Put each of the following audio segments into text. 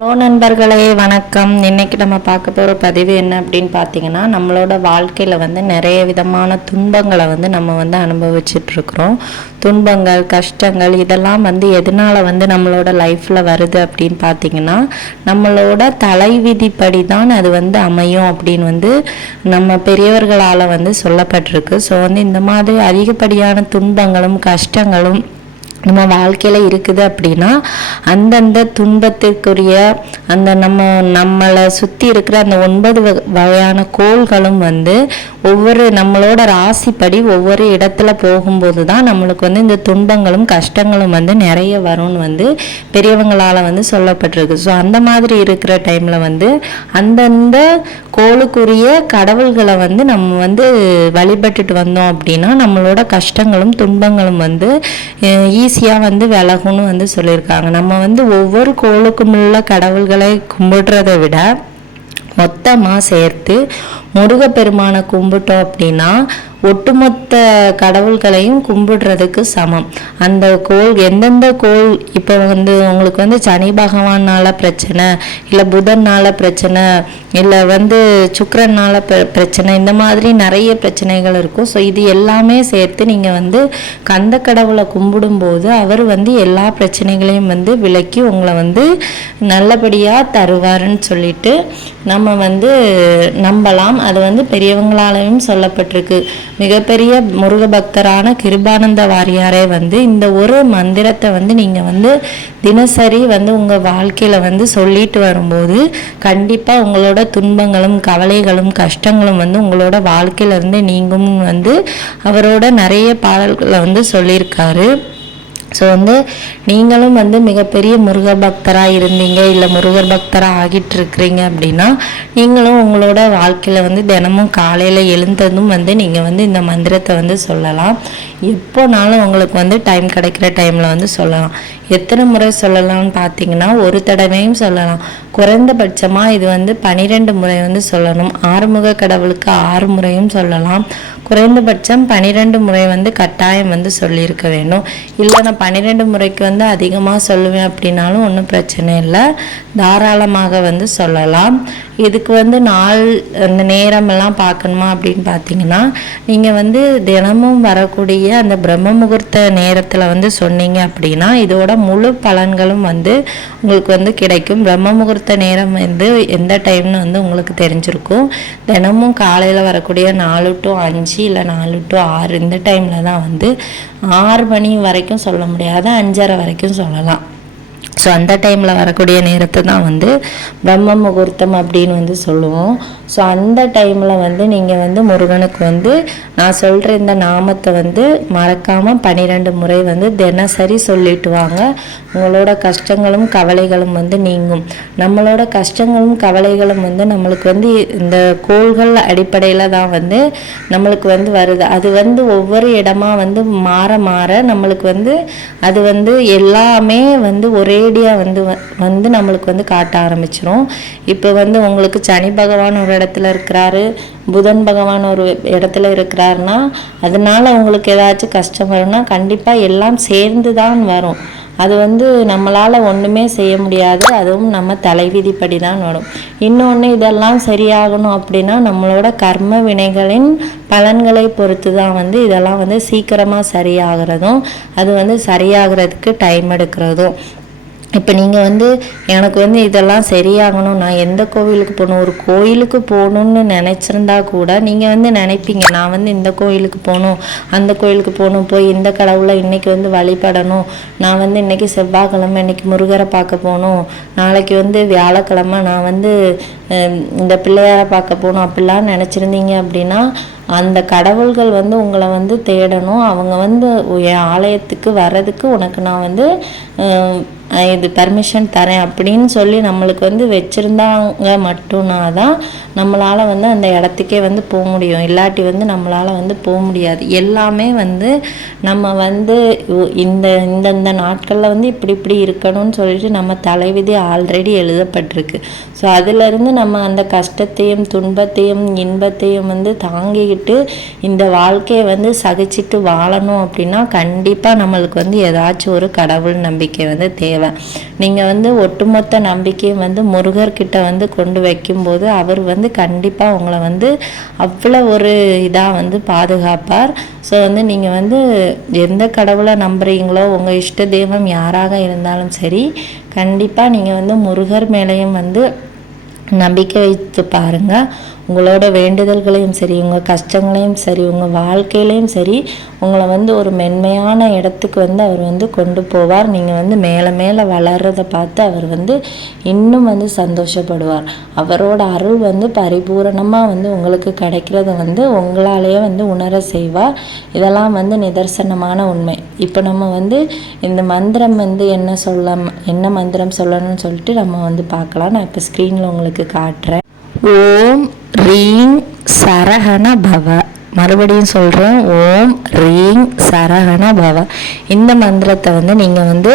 Hello நண்பர்களே வணக்கம். இன்றைக்கி நம்ம பார்க்க போகிற பதிவு என்ன அப்படின்னு பார்த்தீங்கன்னா நம்மளோட வாழ்க்கையில் வந்து நிறைய விதமான துன்பங்களை வந்து நம்ம வந்து அனுபவிச்சிட்ருக்குறோம் துன்பங்கள் கஷ்டங்கள் இதெல்லாம் வந்து எதனால வந்து நம்மளோட லைஃப்பில் வருது அப்படின்னு பார்த்தீங்கன்னா நம்மளோட தலைவிதிப்படி தான் அது வந்து அமையும் அப்படின்னு வந்து நம்ம பெரியவர்களால் வந்து சொல்லப்பட்டிருக்கு. ஸோ வந்து இந்த மாதிரி அதிகப்படியான துன்பங்களும் கஷ்டங்களும் நம்ம வாழ்க்கையில் இருக்குது அப்படின்னா அந்தந்த துன்பத்திற்குரிய அந்த நம்ம நம்மளை சுற்றி இருக்கிற அந்த ஒன்பது வகையான கோள்களும் வந்து ஒவ்வொரு நம்மளோட ராசிப்படி ஒவ்வொரு இடத்துல போகும்போது தான் நம்மளுக்கு வந்து இந்த துன்பங்களும் கஷ்டங்களும் வந்து நிறைய வரும்னு வந்து பெரியவங்களால் வந்து சொல்லப்பட்டிருக்கு. ஸோ அந்த மாதிரி இருக்கிற டைமில் வந்து அந்தந்த கோளுக்குரிய கடவுள்களை வந்து நம்ம வந்து வழிபட்டுட்டு வந்தோம் அப்படின்னா நம்மளோட கஷ்டங்களும் துன்பங்களும் வந்து ஈஸியாக வந்து விலகும்னு வந்து சொல்லியிருக்காங்க. நம்ம வந்து ஒவ்வொரு கோளுக்கும் உள்ள கடவுள்களை கும்பிடுறதை விட மொத்தமாக சேர்த்து முருகப்பெருமானை கும்பிட்டோம் அப்படின்னா ஒட்டுமொத்த கடவுள்களையும் கும்பிடுறதுக்கு சமம். அந்த கோள் எந்தெந்த கோள் இப்போ வந்து உங்களுக்கு வந்து சனி பகவானால பிரச்சனை இல்லை புதன்னால பிரச்சனை இல்லை வந்து சுக்கிரனால பிர- பிரச்சனை இந்த மாதிரி நிறைய பிரச்சனைகள் இருக்கும். ஸோ இது எல்லாமே சேர்த்து நீங்கள் வந்து கந்த கடவுளை கும்பிடும்போது அவர் வந்து எல்லா பிரச்சனைகளையும் வந்து விலக்கி உங்களை வந்து நல்லபடியாக தருவாருன்னு சொல்லிட்டு நம்ம வந்து நம்பலாம். அது வந்து பெரியவங்களாலையும் சொல்லப்பட்டிருக்கு. மிகப்பெரிய முருக பக்தரான கிருபானந்த வாரியாரே வந்து இந்த ஒரு மந்திரத்தை வந்து நீங்கள் வந்து தினசரி வந்து உங்கள் வாழ்க்கையில் வந்து சொல்லிட்டு வரும்போது கண்டிப்பாக உங்களோட துன்பங்களும் கவலைகளும் கஷ்டங்களும் வந்து உங்களோட வாழ்க்கையிலேருந்து நீங்கும் வந்து அவரோட நிறைய பாடல்களை வந்து சொல்லியிருக்காரு. ஸோ வந்து நீங்களும் வந்து மிகப்பெரிய முருகர் பக்தராக இருந்தீங்க இல்லை முருகர் பக்தராக ஆகிட்டு இருக்கிறீங்க அப்படின்னா நீங்களும் உங்களோட வாழ்க்கையில் வந்து தினமும் காலையில் எழுந்ததும் வந்து நீங்கள் வந்து இந்த மந்திரத்தை வந்து சொல்லலாம். எப்போனாலும் உங்களுக்கு வந்து டைம் கிடைக்கிற டைமில் வந்து சொல்லலாம். எத்தனை முறை சொல்லலாம்னு பார்த்தீங்கன்னா ஒரு தடவையும் சொல்லலாம். குறைந்தபட்சமாக இது வந்து பன்னிரெண்டு முறை வந்து சொல்லணும். ஆறுமுக கடவுளுக்கு ஆறு முறையும் சொல்லலாம். குறைந்தபட்சம் பன்னிரெண்டு முறை வந்து கட்டாயம் வந்து சொல்லியிருக்க வேணும் இல்லை நான் பன்னிரெண்டு முறைக்கு வந்து அதிகமாக சொல்லுவேன் அப்படின்னாலும் ஒன்றும் பிரச்சனை இல்லை. தாராளமாக வந்து சொல்லலாம். இதுக்கு வந்து நாள் அந்த நேரமெல்லாம் பார்க்கணுமா அப்படின்னு பார்த்தீங்கன்னா நீங்கள் வந்து தினமும் வரக்கூடிய அந்த பிரம்ம முகூர்த்த நேரத்தில் வந்து சொன்னீங்க அப்படின்னா இதோட முழு பலன்களும் வந்து உங்களுக்கு வந்து கிடைக்கும். பிரம்ம முகூர்த்த நேரம் வந்து எந்த டைம்னு வந்து உங்களுக்கு தெரிஞ்சிருக்கும். தினமும் காலையில் வரக்கூடிய நாலு டு அஞ்சு இல்லை நாலு டு ஆறு இந்த டைமில் தான் வந்து ஆறு மணி வரைக்கும் சொல்ல முடியாது அஞ்சரை வரைக்கும் சொல்லலாம். ஸோ அந்த டைமில் வரக்கூடிய நேரத்தை தான் வந்து பிரம்ம முகூர்த்தம் அப்படின்னு வந்து சொல்லுவோம். ஸோ அந்த டைமில் வந்து நீங்கள் வந்து முருகனுக்கு வந்து நான் சொல்கிற இந்த நாமத்தை வந்து மறக்காமல் பன்னிரெண்டு முறை வந்து தினசரி சொல்லிட்டு வாங்க. உங்களோட கஷ்டங்களும் கவலைகளும் வந்து நீங்கும். நம்மளோட கஷ்டங்களும் கவலைகளும் வந்து நம்மளுக்கு வந்து இந்த கோள்கள் அடிப்படையில் தான் வந்து நம்மளுக்கு வந்து வருது. அது வந்து ஒவ்வொரு இடமா வந்து மாற மாற நம்மளுக்கு வந்து அது வந்து எல்லாமே வந்து ஒரே ஒரேடியாக வந்து வ- வந்து நம்மளுக்கு வந்து காட்ட ஆரம்பிச்சிரும். இப்போ வந்து உங்களுக்கு சனி பகவான் ஒரு இடத்துல இருக்கிறாரு புதன் பகவான் ஒரு இடத்துல இருக்கிறாருன்னா அதனால உங்களுக்கு ஏதாச்சும் கஷ்டம் வரும்னா கண்டிப்பாக எல்லாம் சேர்ந்து தான் வரும். அது வந்து நம்மளால் ஒன்றுமே செய்ய முடியாது அதுவும் நம்ம தலைவிதிப்படி தான் வரும். இன்னொன்று இதெல்லாம் சரியாகணும் அப்படின்னா நம்மளோட கர்ம வினைகளின் பலன்களை பொறுத்து தான் வந்து இதெல்லாம் வந்து சீக்கிரமாக சரியாகிறதும் அது வந்து சரியாகிறதுக்கு டைம் எடுக்கிறதும். இப்போ நீங்கள் வந்து எனக்கு வந்து இதெல்லாம் சரியாகணும். நான் எந்த கோவிலுக்கு போகணும்? ஒரு கோயிலுக்கு போகணுன்னு நினச்சிருந்தா கூட நீங்கள் வந்து நினைப்பீங்க நான் வந்து இந்த கோயிலுக்கு போகணும் அந்த கோயிலுக்கு போகணும் போய் இந்த கடவுளை இன்னைக்கு வந்து வழிபடணும். நான் வந்து இன்னைக்கு செவ்வாய்க்கிழமை இன்னைக்கு முருகரை பார்க்க போகணும். நாளைக்கு வந்து வியாழக்கிழமை நான் வந்து இந்த பிள்ளையாரை பார்க்க போகணும். அப்படிலாம் நினச்சிருந்தீங்க அப்படின்னா அந்த கடவுள்கள் வந்து உங்களை வந்து தேடணும். அவங்க வந்து என் ஆலயத்துக்கு வர்றதுக்கு உனக்கு நான் வந்து இது பர்மிஷன் தரேன் அப்படின்னு சொல்லி நம்மளுக்கு வந்து வச்சுருந்தாங்க மட்டும்னா தான் நம்மளால் வந்து அந்த இடத்துக்கே வந்து போக முடியும். இல்லாட்டி வந்து நம்மளால் வந்து போக முடியாது. எல்லாமே வந்து நம்ம வந்து இந்த இந்தந்த நாட்களில் வந்து இப்படி இப்படி இருக்கணும்னு சொல்லிட்டு நம்ம தலைவிதி ஆல்ரெடி எழுதப்பட்டிருக்கு. ஸோ அதிலிருந்து நம்ம அந்த கஷ்டத்தையும் துன்பத்தையும் இன்பத்தையும் வந்து தாங்கிக்கிட்டு இந்த வாழ்க்கையை வந்து சகிச்சிட்டு வாழணும் அப்படின்னா கண்டிப்பாக நம்மளுக்கு வந்து ஏதாச்சும் ஒரு கடவுள் நம்பிக்கை வந்து தேவை. சொல்லுவேன் நீங்கள் வந்து ஒட்டுமொத்த நம்பிக்கையும் வந்து முருகர்கிட்ட வந்து கொண்டு வைக்கும்போது அவர் வந்து கண்டிப்பாக உங்களை வந்து அவ்வளோ ஒரு இதாக வந்து பாதுகாப்பார். ஸோ வந்து நீங்கள் வந்து எந்த கடவுளை நம்புறீங்களோ உங்கள் இஷ்ட தெய்வம் யாராக இருந்தாலும் சரி கண்டிப்பாக நீங்கள் வந்து முருகர் மேலேயும் வந்து நம்பிக்கை வைத்து பாருங்கள் உங்களோட வேண்டுதல்களையும் சரி உங்கள் கஷ்டங்களையும் சரி உங்கள் வாழ்க்கையிலையும் சரி உங்களை வந்து ஒரு மென்மையான இடத்துக்கு வந்து அவர் வந்து கொண்டு போவார். நீங்கள் வந்து மேலே மேலே வளர்றதை பார்த்து அவர் வந்து இன்னும் வந்து சந்தோஷப்படுவார். அவரோட அருள் வந்து பரிபூரணமாக வந்து உங்களுக்கு கிடைக்கிறத வந்து உங்களாலேயே வந்து உணர செய்வார். இதெல்லாம் வந்து நிதர்சனமான உண்மை. இப்போ நம்ம வந்து இந்த மந்திரம் வந்து என்ன சொல்ல என்ன மந்திரம் சொல்லணும்னு சொல்லிட்டு நம்ம வந்து பார்க்கலாம். நான் இப்போ ஸ்க்ரீனில் உங்களுக்கு காட்டுறேன். ஓம் ரீங் சரஹண பவ. மறுபடியும் சொல்கிறேன் ஓம் ரீங் சரஹண பவ. இந்த மந்திரத்தை வந்து நீங்கள் வந்து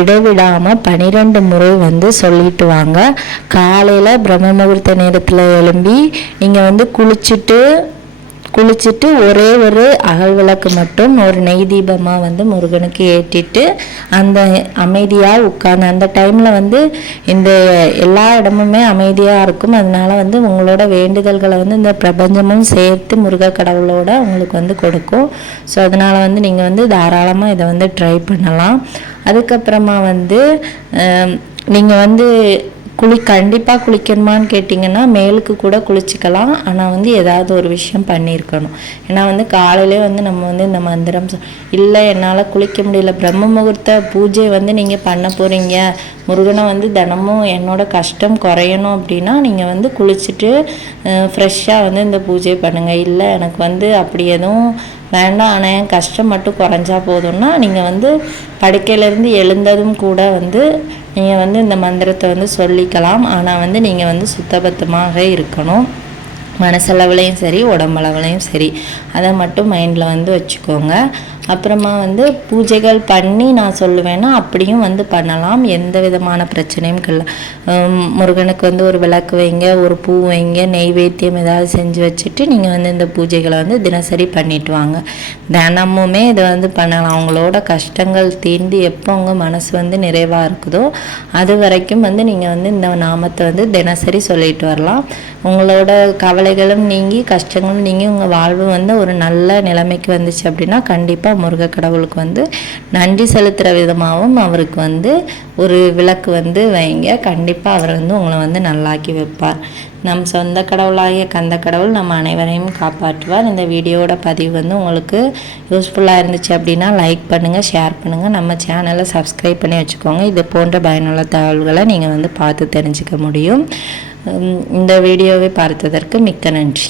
இடைவிடாமல் பன்னிரெண்டு முறை வந்து சொல்லிட்டு வாங்க. காலையில் பிரம்ம முகூர்த்த நேரத்தில் எழும்பி நீங்கள் வந்து குளிச்சுட்டு குளிச்சுட்டு ஒரே ஒரு அகல் விளக்கு மட்டும் ஒரு நெய் தீபமாக வந்து முருகனுக்கு ஏற்றிட்டு அந்த அமைதியாக உட்காந்து அந்த டைமில் வந்து இந்த எல்லா இடமுமே அமைதியாக இருக்கும். அதனால வந்து உங்களோட வேண்டுதல்களை வந்து இந்த பிரபஞ்சமும் சேர்த்து முருக கடவுளோட உங்களுக்கு வந்து கொடுக்கும். ஸோ அதனால் வந்து நீங்கள் வந்து தாராளமாக இதை வந்து ட்ரை பண்ணலாம். அதுக்கப்புறமா வந்து நீங்கள் வந்து குளி கண்டிப்பாக குளிக்கணுமான்னு கேட்டிங்கன்னா மேலுக்கு கூட குளிச்சுக்கலாம். ஆனால் வந்து ஏதாவது ஒரு விஷயம் பண்ணியிருக்கணும். ஏன்னா வந்து காலையிலே வந்து நம்ம வந்து இந்த மந்திரம் இல்லை என்னால் குளிக்க முடியல. பிரம்ம முகூர்த்த பூஜை வந்து நீங்கள் பண்ண போகிறீங்க முருகனை வந்து தினமும் என்னோட கஷ்டம் குறையணும் அப்படின்னா நீங்கள் வந்து குளிச்சுட்டு ஃப்ரெஷ்ஷாக வந்து இந்த பூஜை பண்ணுங்கள் இல்லை எனக்கு வந்து அப்படி எதுவும் வேண்டாம் ஆனால் என் கஷ்டம் மட்டும் குறைஞ்சா போதும்னா நீங்கள் வந்து படுக்கையிலேருந்து எழுந்ததும் கூட வந்து நீங்கள் வந்து இந்த மந்திரத்தை வந்து சொல்லிக்கலாம். ஆனால் வந்து நீங்கள் வந்து சுத்தபத்தமாக இருக்கணும். மனசளவுலையும் சரி உடம்பளவுலையும் சரி. அதை மட்டும் மைண்டில் வந்து வச்சுக்கோங்க. அப்புறமா வந்து பூஜைகள் பண்ணி நான் சொல்லுவேன்னா அப்படியும் வந்து பண்ணலாம். எந்த விதமான பிரச்சனையும் இல்லை முருகனுக்கு வந்து ஒரு விளக்கு வைங்க ஒரு பூ வைங்க நெய்வேத்தியம் ஏதாவது செஞ்சு வச்சுட்டு நீங்கள் வந்து இந்த பூஜைகளை வந்து தினசரி பண்ணிட்டு வாங்க. தினமுமே இதை வந்து பண்ணலாம். அவங்களோட கஷ்டங்கள் தீர்ந்து எப்போ உங்கள் மனசு வந்து நிறைவாக இருக்குதோ அது வரைக்கும் வந்து நீங்கள் வந்து இந்த நாமத்தை வந்து தினசரி சொல்லிட்டு வரலாம். உங்களோட கவலை கவலைகளும் நீங்கி கஷ்டங்களும் நீங்கி உங்கள் வாழ்வு வந்து ஒரு நல்ல நிலைமைக்கு வந்துச்சு அப்படின்னா கண்டிப்பாக முருக கடவுளுக்கு வந்து நன்றி செலுத்துகிற விதமாகவும் அவருக்கு வந்து ஒரு விளக்கு வந்து வைங்க. கண்டிப்பாக அவர் வந்து உங்களை வந்து நல்லாக்கி வைப்பார். நம் சொந்த கடவுளாகிய கந்த கடவுள் நம்ம அனைவரையும் காப்பாற்றுவார். இந்த வீடியோவோட பதிவு வந்து உங்களுக்கு யூஸ்ஃபுல்லாக இருந்துச்சு அப்படின்னா லைக் பண்ணுங்கள் ஷேர் பண்ணுங்கள் நம்ம சேனலை சப்ஸ்கிரைப் பண்ணி வச்சுக்கோங்க. இது போன்ற பயனுள்ள தகவல்களை நீங்கள் வந்து பார்த்து தெரிஞ்சுக்க முடியும். இந்த வீடியோவை பார்த்ததற்கு மிக்க நன்றி.